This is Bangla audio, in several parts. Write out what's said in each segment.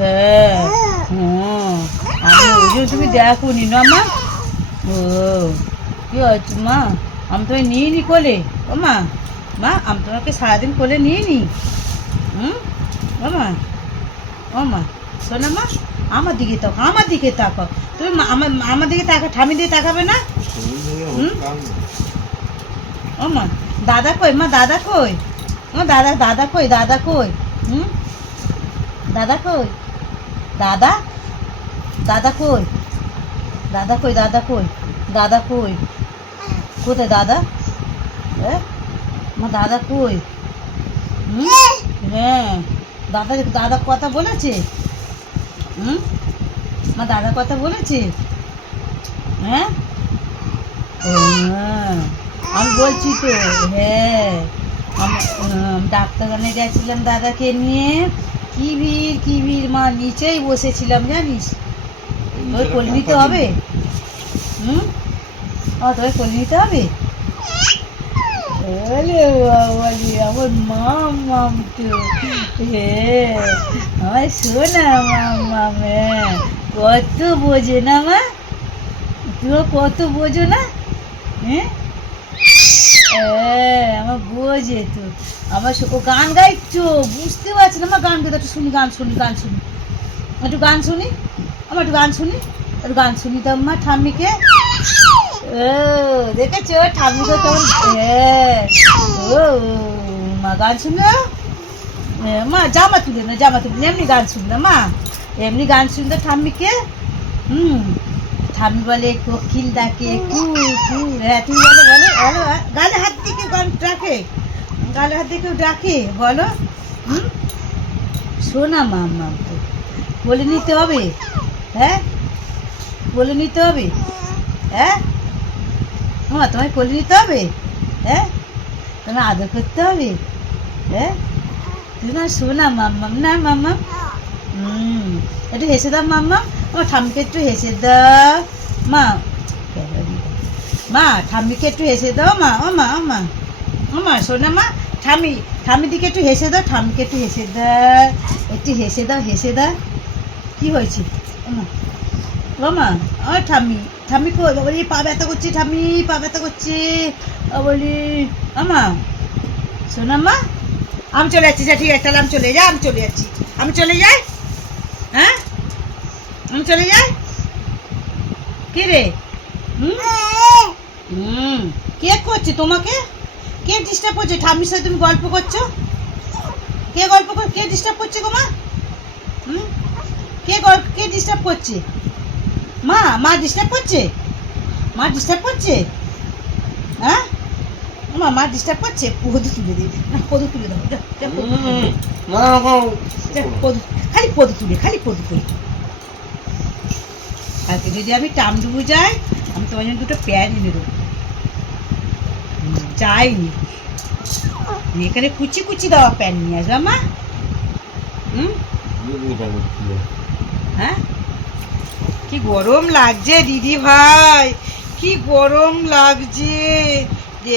হ্যাঁ আমি ওই জন্য তুমি দেখো নি না মা। ও কি হয়েছে মা? আমি তোমায় নিয়ে নি কোলে। ও মা, মা আমি তোমাকে সারাদিন কোলে নিয়ে নি। ও মা, ও মা, শোনো মা, আমার দিকে তাকাও, আমার দিকে তাকাও। তুমি আমার দিকে তাকা, ঠামি দিয়ে তাকাবে না? ও মা, দাদা কই মা? দাদা কই? ও দাদা কই? দাদা কই? দাদা কই? দাদা, দাদা কই? দাদা কই? দাদা কই? দাদা কই? কোথায় দাদা? হ্যাঁ মা, দাদা কই? হ্যাঁ, দাদা কথা বলেছে? মা দাদা কথা বলেছে? হ্যাঁ আমি বলছি তো। হ্যাঁ আমি ডাক্তারখানে গেছিলাম দাদাকে নিয়ে। কি ভিড় মা, নিচেই বসেছিলাম জানিস। তোর কোলে নিতে হবে? তোর কোলে নিতে হবে? আমার মাম তো। হ্যাঁ আমার শোনা মাম। হ্যাঁ কত বোঝে না মা, তুই কত বোঝো না? হ্যাঁ আমার বোঝে তো। আমার ও গান গাইছো, বুঝতে পারছি না আমার গান গাইতে। একটু শুনি, গান শুনি, একটু গান শুনি। আমার একটু গান শুনি, একটু গান শুনি তো আমার ঠাম্মিকে। ও দেখেছো ঠাম্মিকে কেমন? হ্যাঁ ও মা গান শুনলো। মা জামা তুলে না, এমনি গান শুনলো মা, এমনি গান শুনতো ঠাম্মিকে। ঠাম্মি বলে কোকিল ডাকে কু কু। হ্যাঁ তুমি বলো বলো বলো, গালে হাত দিয়ে কেউ গান ডাকে? গালে হাত দিয়ে কেউ ডাকে বলো? শোনা মাম তো বলে নিতে হবে। হ্যাঁ বলে নিতে হবে। হ্যাঁ তোমায় কোলে নিতে হবে। হ্যাঁ তোমায় আদর করতে হবে। হ্যাঁ তুমি না শোনা মাম্মাম না মাম্মাম। একটু হেসে দাও মাম্মা, আমার ঠাম্মিকে একটু হেসে দাও মা। মা ঠাম্মিকে একটু হেসে দাও মা। ও মা শোনা মা, ঠাম্মি দিকে একটু হেসে দাও, ঠাম্মিকে একটু হেসে দাও, একটু হেসে দাও। কি হয়েছে? ও মা, ও ঠাম্মি কই? বলি পা ব্যথা করছে, ঠাম্মি পা ব্যথা করছে। বলি আমা শোনা মা, আমি চলে যাচ্ছি। ঠিক আছে তাহলে আমি চলে যাচ্ছি। আমি চলে যাই। হ্যাঁ আমি চলে যাই। কে রে? কে করছে তোমাকে? কে ডিস্টার্ব করছে? ঠাম্মির সাথে তুমি গল্প করছো? কে ডিস্টার্ব করছে গো মা? কে ডিস্টার্ব করছে? মা ডিস্টার্ব করছে? মা ডিস্টার্ব করছে? হ্যাঁ মা ডিস্টার্ব করছে? পদু তুলে দেবে না, পদু তুলে দেবো। খালি পদু তুলে। কালকে যদি আমি টামডুবু যাই, আমি তোমার জন্য দুটো প্যান্ট এনে দেবো। যাইনি এখানে কুচি দেওয়া প্যান্ট নিয়ে আসবে মা। হ্যাঁ কি গরম লাগছে দিদি ভাই, কি গরম লাগছে।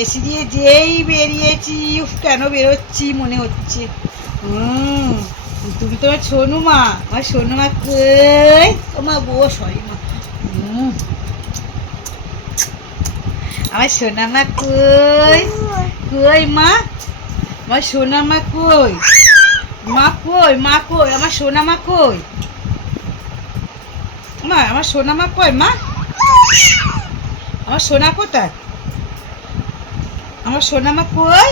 এসি দিয়ে যেই বেরিয়েছি, কেন বেরোচ্ছি মনে হচ্ছে। তুমি তোমার সোনু মা, আমার সোনু মা কই? ও মা গো সরি মা। আমার সোনা মা কই? মা আমার সোনা মা কই? আমার সোনা মা কই? মা আমার সোনা মা কই? মা আমার সোনা কোথায়? আমার সোনা মা কই?